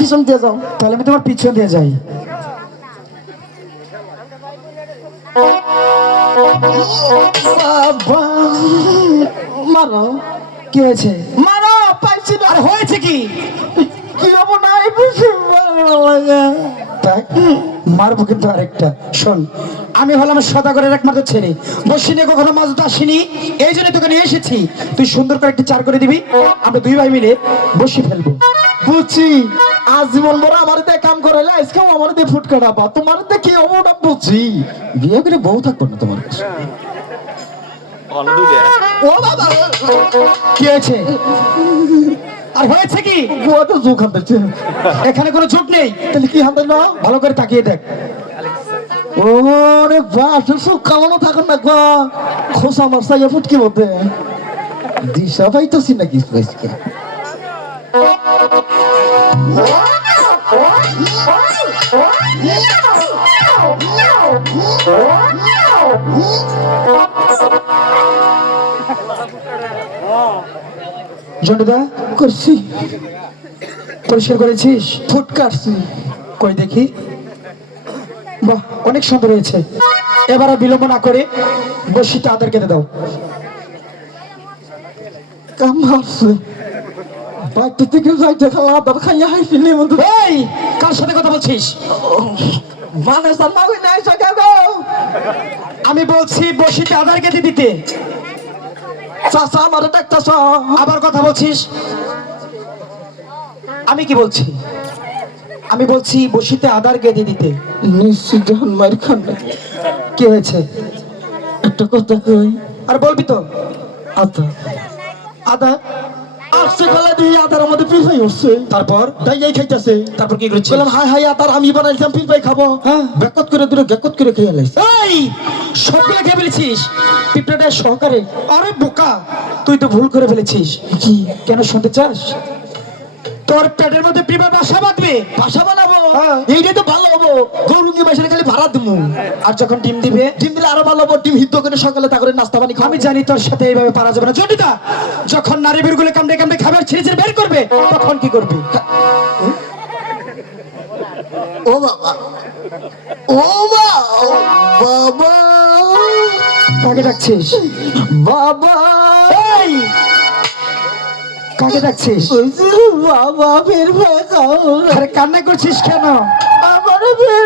পিছন দিয়ে যাও। তাহলে আমি তোমার পিছন দিয়ে যাই। বাবা মারো। কি হয়েছে? মারো, পাইছি না। আর হয়েছে কি? কি হবো না, এই বেশি ভালো লাগে। তাই মারবো কিন্তু আরেকটা। শোন, আমি হলাম সদাগরের একমাত্র ছেলে, বসি নিয়ে কখনো মাছ ধরতে আসিনি, এই জন্য তোকে নিয়ে এসেছি। তুই সুন্দর করে একটি চার করে দিবি, আমরা দুই ভাই মিলে বসি ফেলবো। বুঝছি, আজীবন বড় আমার দিয়ে কাম করাইলে আজকেও আমার দিয়ে ফুট কাটাবা। তোমার দিয়ে কি হবো ওটা বুঝছি। বিয়ে করে বউ থাকবো না তোমার কাছে। ও বাবা, কি হয়েছে? আর হয়েছে কি? বুয়া তো জোক হানতেছে। এখানে কোনো ঝুট নেই। তাহলে কি হানতে না? ভালো করে তাকিয়ে দেখ। ওরে বাস, সুখ কামানো থাকুন না গো। খোসা মারসাইয়া ফুটকি মধ্যে দিশা পাইতেছি না কিছু আজকে। জন্টুদা, করছি, পরিষ্কার করেছিস? ফুট কাটছি। কই দেখি। বাহ, অনেক সুন্দর হয়েছে। এবার আর বিলম্ব না করে বসিটা আদার কেটে দাও। কাম হারছে বাড়িতে থেকে যাইতে খাওয়া আদার খাইয়া হাইছি নি মতো। এই, কার সাথে কথা বলছিস? মানে সামনে নাই সকা গো। আমি বলছি বসিতে আদার কেটে দিতে। চাচা আমার একটা চা। আবার কথা বলছিস? আমি কি বলছি? আমি বলছি বসিতে আদার কেটে দিতে। নিশ্চিত যখন মার খান না। কি হয়েছে? একটা কথা কই। আর বলবি তো? আদা আদা? আসছে গলা দিয়ে আদার আমাদের পিছাই উঠছে। তারপর? তাই এই খাইতেছে। তারপর কি করছিস? বললাম হাই হাই আদার আমি বানাইছিলাম পিছাই খাবো। হ্যাঁ। বেকত করে দূরে গেকত করে খেয়ে লাইছে। এই, সবগুলো খেয়ে ফেলেছিস পিঁপড়াটা সহকারে? আরে বোকা, তুই তো ভুল করে ফেলেছিস। কি কেন শুনতে চাস? তোর পেটের মধ্যে পিঁপড়া বাসা বাঁধবে। ভাষা বানাবো? হ্যাঁ। এইটাই তো ভালো হবো। গরু কি মাসে খালি ভাড়া দিমু। আর যখন ডিম দিবে? ডিম দিলে আরো ভালো হবো। ডিম হিদ্ধ করে সকালে তা করে নাস্তা পানি খাবো। আমি জানি তোর সাথে এইভাবে পারা যাবে না। জটিতা, যখন নারী বীরগুলো কামড়ে কামড়ে খাবার ছেড়ে ছেড়ে বের করবে, তখন কি করবি? ও বাবা, ও বাবা, কাকে ডাকছিস? বাবা, এই, কাকে ডাকছিস? বাবা ফের ভাই খাও। আরে কান্না করছিস কেন? আমার ফের